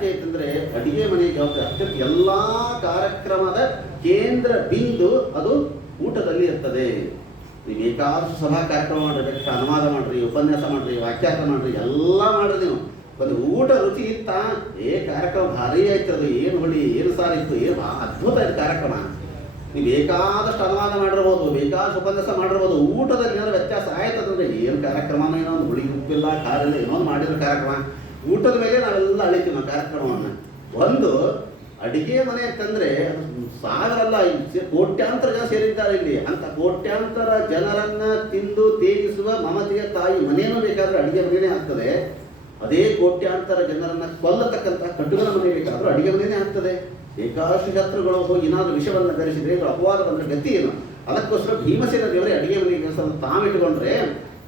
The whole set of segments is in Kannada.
ಯಾಕೆ ಅಂತಂದರೆ ಅಡಿಗೆ ಮನೆ ಜವಾಬ್ದಾರಿ ಅತ್ಯಂತ ಎಲ್ಲ ಕಾರ್ಯಕ್ರಮದ ಕೇಂದ್ರ ಬಿಂದು ಅದು ಊಟದಲ್ಲಿ ಇರ್ತದೆ. ನೀವು ಬೇಕಾದಷ್ಟು ಸಭಾ ಕಾರ್ಯಕ್ರಮ ಮಾಡಿರಿ, ಬೇಕಾದಷ್ಟು ಅನುವಾದ ಮಾಡಿರಿ, ಉಪನ್ಯಾಸ ಮಾಡಿರಿ, ವಾಕ್ಯಾರ್ಥ ಮಾಡಿರಿ, ಎಲ್ಲ ಮಾಡಿರಿ. ನೀವು ಒಂದು ಊಟ ರುಚಿ ಇತ್ತ ಕಾರ್ಯಕ್ರಮ ಭಾರಿ ಆಯ್ತದು, ಏನು ಹೊಳಿ ಏನು ಸಾರಿತ್ತು, ಏನು ಅದ್ಭುತ ಇದು ಕಾರ್ಯಕ್ರಮ. ನೀವು ಬೇಕಾದಷ್ಟು ಅನುವಾದ ಮಾಡಿರ್ಬೋದು, ಬೇಕಾದಷ್ಟು ಉಪನ್ಯಾಸ ಮಾಡಿರ್ಬೋದು, ಊಟದಲ್ಲಿ ಏನಾದ್ರು ವ್ಯತ್ಯಾಸ ಆಯ್ತದಂದ್ರೆ ಏನು ಕಾರ್ಯಕ್ರಮನೋ ಏನೋ ಒಂದು ಹುಳಿ ಉಪ್ಪಿಲ್ಲ ಖಾರಿಲ್ಲ ಏನೋ ಒಂದು ಮಾಡಿರೋ ಕಾರ್ಯಕ್ರಮ. ಊಟದ ಮೇಲೆ ನಾವೆಲ್ಲ ಅಳಿತೀವಿ ನಾವು ಕಾರ್ಯಕ್ರಮವನ್ನು. ಒಂದು ಅಡಿಗೆ ಮನೆ ಅಂತಂದರೆ ಸಾವಿರಲ್ಲ, ಕೋಟ್ಯಾಂತರ ಜನ ಸೇರಿದ್ದಾರೆ ಇಲ್ಲಿ. ಅಂತ ಕೋಟ್ಯಾಂತರ ಜನರನ್ನ ತಿಂದು ತೇಜಿಸುವ ಮಮತೆಯ ತಾಯಿ ಮನೆಯೂ ಬೇಕಾದ್ರೆ ಅಡಿಗೆ ಮನೆಯೇ ಆಗ್ತದೆ. ಅದೇ ಕೋಟ್ಯಾಂತರ ಜನರನ್ನ ಕೊಲ್ಲತಕ್ಕಂಥ ಕಟ್ಟುಗಳ ಮನೆ ಬೇಕಾದ್ರೂ ಅಡಿಗೆ ಮನೆಯೇ ಆಗ್ತದೆ. ಬೇಕಾದಷ್ಟು ಶತ್ರುಗಳು ಹೋಗಿ ಏನಾದರೂ ವಿಷವನ್ನು ಧರಿಸಿದ್ರೆ ಅಪವಾದ ಬಂದರೆ ಗತಿ ಏನು? ಅದಕ್ಕೋಸ್ಕರ ಭೀಮಸೇನ ದೇವರೇ ಅಡಿಗೆ ಮನೆ ಕೆಲಸವನ್ನು ತಾವಿಟ್ಕೊಂಡ್ರೆ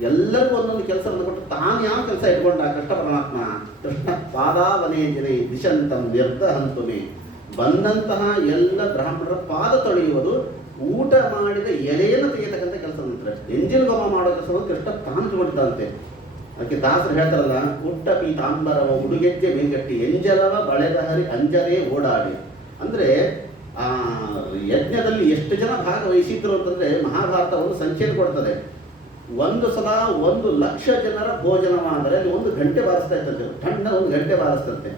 ಎಲ್ಲರಿಗೂ ಒಂದೊಂದು ಕೆಲಸವನ್ನು ಕೊಟ್ಟು ತಾನು ಯಾವ ಕೆಲಸ ಇಟ್ಕೊಂಡ ಕೃಷ್ಣ ಪರಮಾತ್ಮ. ಕೃಷ್ಣ ಪಾದಾವನೇಂಜನೆ ದಿಶಂತಂ ವ್ಯರ್ಥ ಹಂತುಮೆ. ಬಂದಂತಹ ಎಲ್ಲ ಬ್ರಾಹ್ಮಣರ ಪಾದ ತೊಳೆಯುವುದು, ಊಟ ಮಾಡಿದ ಎಲೆಯನ್ನು ತೆಗೆಯತಕ್ಕಂಥ ಕೆಲಸ ನಂತರ ಎಂಜಿಲ್ ಹೋಮ ಮಾಡೋ ಕೆಲಸವನ್ನು ಕೃಷ್ಣ ತಾನು ತಗೊಂಡಿದ್ದಂತೆ. ಅದಕ್ಕೆ ದಾಸರು ಹೇಳ್ತಾರಲ್ಲ, ಉಟ್ಟ ಪೀತಾಂಬರವ ಉಡುಗೆಜ್ಜೆ ಮೇಲ್ಗಟ್ಟಿ ಎಂಜಲವ ಬಳೆದ ಹರಿ ಅಂಜರೇ ಓಡಾಡಿ. ಅಂದರೆ ಆ ಯಜ್ಞದಲ್ಲಿ ಎಷ್ಟು ಜನ ಭಾಗವಹಿಸಿದ್ರು ಅಂತಂದರೆ ಮಹಾಭಾರತ ಒಂದು ಸಂಖ್ಯೆಯನ್ನು ಕೊಡ್ತದೆ. ಒಂದು ಸಲ 1,00,000 ಜನರ ಭೋಜನವಾದರೆ ಅಲ್ಲಿ 1 ಗಂಟೆ ಬಾರಿಸ್ತಾ ಇರ್ತದೆ. ಥಂಡ 1 ಗಂಟೆ ಬಾರಿಸ್ತಂತೆ.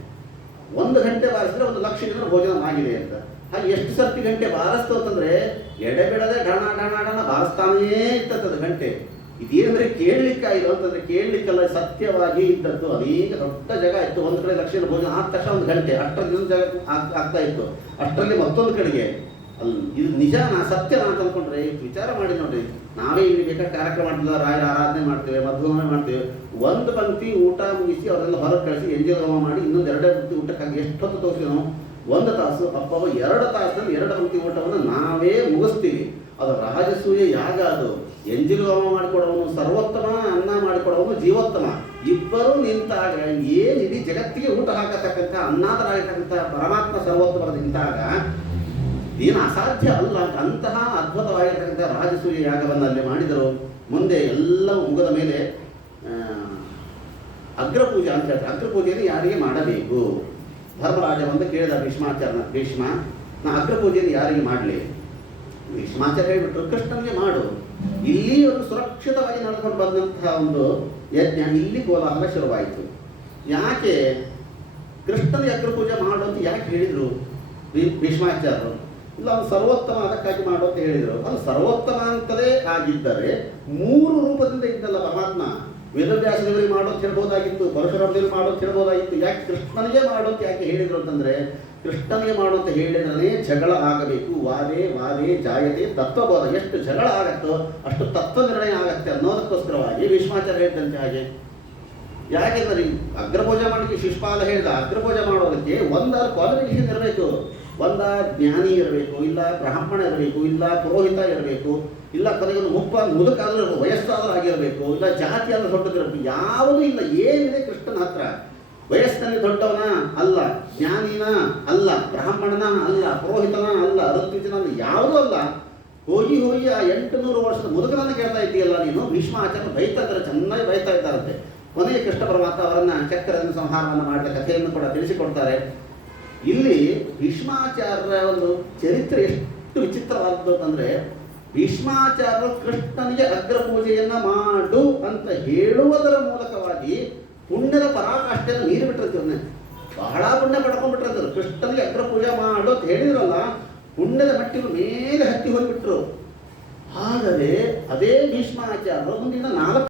1 ಗಂಟೆ ಬಾರಿಸಿದ್ರೆ 1,00,000 ಜನರ ಭೋಜನ ಆಗಿದೆ ಅಂತ. ಹಾಗೆ ಎಷ್ಟು ಸರ್ತಿ ಗಂಟೆ ಬಾರಿಸ್ತು ಅಂತಂದರೆ ಎಡೆಬಿಡದೆ ಡಣ ಡಣ ಡಣ ಬಾರಿಸ್ತಾನೇ ಇರ್ತದೆ ಗಂಟೆ. ಇದೇನಂದ್ರೆ ಕೇಳಲಿಕ್ಕಾಯಿಲ್ಲ ಅಂತಂದ್ರೆ ಕೇಳಲಿಕ್ಕೆಲ್ಲ ಸತ್ಯವಾಗಿ ಇದ್ದದ್ದು. ಅನೇಕ ದೊಡ್ಡ ಜಾಗ ಇತ್ತು, ಒಂದು ಕಡೆ 1,00,000 ಭೋಜನ ಆದ ತಕ್ಷಣ 1 ಗಂಟೆ, ಅಷ್ಟರಲ್ಲಿ ಒಂದು ಜಾಗ ಆಗ್ತಾ ಇತ್ತು, ಅಷ್ಟರಲ್ಲಿ ಮತ್ತೊಂದು ಕಡೆಗೆ. ಅಲ್ಲಿ ಇದು ನಿಜನಾ ಸತ್ಯನಾ ಅಂತ ಅಂದ್ಕೊಂಡ್ರೆ ವಿಚಾರ ಮಾಡಿ ನೋಡ್ರಿ. ನಾವೇ ಇಲ್ಲಿ ಬೇಕಾದ ಕಾರ್ಯಕ್ರಮ ಮಾಡ್ತಿಲ್ಲ, ರಾಯರ ಆರಾಧನೆ ಮಾಡ್ತೇವೆ, ಮಧ್ಯಾಹ್ನ ಮಾಡ್ತೇವೆ. ಒಂದು ಪಂಕ್ತಿ ಊಟ ಮುಗಿಸಿ ಅವರೆಲ್ಲ ಹೊರಗೆ ಕಳಿಸಿ ಎಂಜಲ್ ಹೋಮ ಮಾಡಿ ಇನ್ನೊಂದು 2 ಪಂಕ್ತಿ ಊಟಕ್ಕಾಗಿ ಎಷ್ಟೊತ್ತು ತೋರಿಸ್ತೀವಿ ನಾವು? 1 ತಾಸು. ಅಪ್ಪವ 2 ತಾಸಲ್ಲಿ 2 ಪಂಕ್ತಿ ಊಟವನ್ನು ನಾವೇ ಮುಗಿಸ್ತೀವಿ. ಅದು ರಾಜಸೂಯ ಯಾಗ. ಅದು ಎಂಜಿಲು ಹೋಮ ಮಾಡಿಕೊಡೋನು ಸರ್ವೋತ್ತಮ, ಅನ್ನ ಮಾಡಿಕೊಡೋನು ಜೀವೋತ್ತಮ. ಇಬ್ಬರೂ ನಿಂತಾಗ ಏನು ಇಡೀ ಜಗತ್ತಿಗೆ ಊಟ ಹಾಕತಕ್ಕಂಥ ಅನ್ನಾದರಾಗಿರ್ತಕ್ಕಂಥ ಪರಮಾತ್ಮ ಸರ್ವೋತ್ತಮ ನಿಂತಾಗ ಏನು ಅಸಾಧ್ಯ ಅಲ್ಲ. ಅಂತಹ ಅದ್ಭುತವಾಗಿರ್ತಕ್ಕಂಥ ರಾಜಸೂಯ ಯಾಗವನ್ನು ಅಲ್ಲಿ ಮಾಡಿದರು. ಮುಂದೆ ಎಲ್ಲವೂ ಮುಗಿದ ಮೇಲೆ ಅಗ್ರಪೂಜೆ ಅಂತ ಹೇಳ್ತಾರೆ. ಅಗ್ರಪೂಜೆಯನ್ನು ಯಾರಿಗೆ ಮಾಡಬೇಕು? ಧರ್ಮರಾಜ ಬಂದು ಕೇಳಿದ ಭೀಷ್ಮ, ನಾ ಅಗ್ರಪೂಜೆಯನ್ನು ಯಾರಿಗೆ ಮಾಡಲಿ? ಭೀಷ್ಮಾಚಾರ್ಯ ಹೇಳಿಬಿಟ್ರು, ಕೃಷ್ಣನಿಗೆ ಮಾಡು. ಇಲ್ಲಿ ಒಂದು ಸುರಕ್ಷಿತವಾಗಿ ನಡೆದುಕೊಂಡು ಬಂದಂತಹ ಒಂದು ಯಜ್ಞ ಇಲ್ಲಿ ಕೋಲಾಹಲ ಶುರುವಾಯಿತು. ಯಾಕೆ ಕೃಷ್ಣನಿಗೆ ಅಗ್ರಪೂಜೆ ಮಾಡು ಅಂತ ಯಾಕೆ ಹೇಳಿದರು ಭೀಷ್ಮಾಚಾರ್ಯರು? ಇಲ್ಲ, ಅವನು ಸರ್ವೋತ್ತಮ, ಅದಕ್ಕಾಗಿ ಮಾಡು ಅಂತ ಹೇಳಿದರು. ಅದು ಸರ್ವೋತ್ತಮ ಅಂತಲೇ ಆಗಿದ್ದರೆ 3 ರೂಪದಿಂದ ಇದ್ದಲ್ಲ ಪರಮಾತ್ಮ. ವೇದವ್ಯಾಸ ದೇವರಿಗೆ ಮಾಡು ಅಂತ ಹೇಳ್ಬೋದಾಗಿತ್ತು, ಪರಶುರಾಮ ದೇವರಿಗೆ ಮಾಡು ಅಂತ ಹೇಳ್ಬೋದಾಗಿತ್ತು. ಯಾಕೆ ಕೃಷ್ಣನಿಗೆ ಮಾಡು ಅಂತ ಯಾಕೆ ಹೇಳಿದರು ಅಂತಂದರೆ, ಕೃಷ್ಣನಿಗೆ ಮಾಡು ಅಂತ ಹೇಳಿದ್ರೆ ಜಗಳ ಆಗಬೇಕು. ವಾದೇ ಜಾಯತೆ ತತ್ವಬೋಧ. ಎಷ್ಟು ಜಗಳ ಆಗತ್ತೋ ಅಷ್ಟು ತತ್ವ ನಿರ್ಣಯ ಆಗತ್ತೆ ಅನ್ನೋದಕ್ಕೋಸ್ಕರವಾಗಿ ಭೀಷ್ಮಾಚಾರ್ಯ ಹೇಳಿದಂತೆ ಹಾಗೆ. ಯಾಕೆಂದ್ರೆ ಅಗ್ರಪೂಜೆ ಮಾಡಲಿಕ್ಕೆ ಶಿಷ್ಪಾಲ ಹೇಳಿದ, ಅಗ್ರಪೂಜೆ ಮಾಡೋದಕ್ಕೆ ಒಂದಾದ ಕ್ವಾಲಿಫಿಕೇಶನ್ ಇರಬೇಕು. ಒಂದ ಜ್ಞಾನಿ ಇರಬೇಕು, ಇಲ್ಲ ಬ್ರಾಹ್ಮಣ ಇರಬೇಕು, ಇಲ್ಲ ಪುರೋಹಿತ ಇರಬೇಕು, ಇಲ್ಲ ಕೊನೆಗೊಂದು ಮುದುಕಾದ್ರೂ ಇರಬೇಕು, ವಯಸ್ಸಾದ್ರೂ ಆಗಿರಬೇಕು, ಇಲ್ಲ ಜಾತಿಯಾದ್ರೂ ದೊಡ್ಡದಿರಬೇಕು. ಯಾವುದೂ ಇಲ್ಲ. ಏನಿದೆ ಕೃಷ್ಣನ ಹತ್ರ? ವಯಸ್ಸಿನಲ್ಲಿ ದೊಡ್ಡವನ ಅಲ್ಲ, ಜ್ಞಾನಿನ ಅಲ್ಲ, ಬ್ರಾಹ್ಮಣನ ಅಲ್ಲ, ಪುರೋಹಿತನ ಅಲ್ಲ, ಋತ್ವಿಜನ ಅಲ್ಲ, ಯಾವುದೂ ಅಲ್ಲ. ಹೋಗಿ ಆ 800 ವರ್ಷದ ಮುದುಕನನ್ನು ಕೇಳ್ತಾ ಇದ್ದೀಯಲ್ಲ ನೀನು. ಭೀಷ್ಮಾಚಾರ್ಯ ಬೈತಾ ಇದ್ದಾರೆ, ಚೆನ್ನಾಗಿ ಬೈತಾ ಇದ್ದಾರಂತೆ. ಕೊನೆಗೆ ಕೃಷ್ಣ ಪರಮಾತ್ಮ ಅವರನ್ನು ಚಕ್ರದಿಂದ ಸಂಹಾರವನ್ನು ಮಾಡಿದ ಕಥೆಯನ್ನು ಕೂಡ ತಿಳಿಸಿಕೊಡ್ತಾರೆ. ಇಲ್ಲಿ ಭೀಷ್ಮಾಚಾರ್ಯರ ಒಂದು ಚರಿತ್ರೆ ಎಷ್ಟು ವಿಚಿತ್ರವಾದದ್ದು ಅಂತಂದರೆ, ಭೀಷ್ಮಾಚಾರ್ಯರು ಕೃಷ್ಣನಿಗೆ ಅಗ್ರಪೂಜೆಯನ್ನು ಮಾಡು ಅಂತ ಹೇಳುವುದರ ಮೂಲಕವಾಗಿ ಪುಣ್ಯದ ಪರಾಕಾಷ್ಠೆಯನ್ನು ಮೀರಿ ಬಿಟ್ಟಿರ್ತೀವನ್ನೇ. ಬಹಳ ಪುಣ್ಯ ಪಡ್ಕೊಂಡ್ಬಿಟ್ಟಿರ್ತಾರೆ. ಕೃಷ್ಣನಿಗೆ ಅಗ್ರಪೂಜೆ ಮಾಡು ಅಂತ ಹೇಳಿದ್ರಲ್ಲ, ಪುಣ್ಯದ ಮಟ್ಟಿಗೆ ಮೇಲೆ ಹತ್ತಿ ಹೋಗಿಬಿಟ್ರು. ಆದರೆ ಅದೇ ಭೀಷ್ಮಾಚಾರ್ಯರು ಮುಂದಿನ 4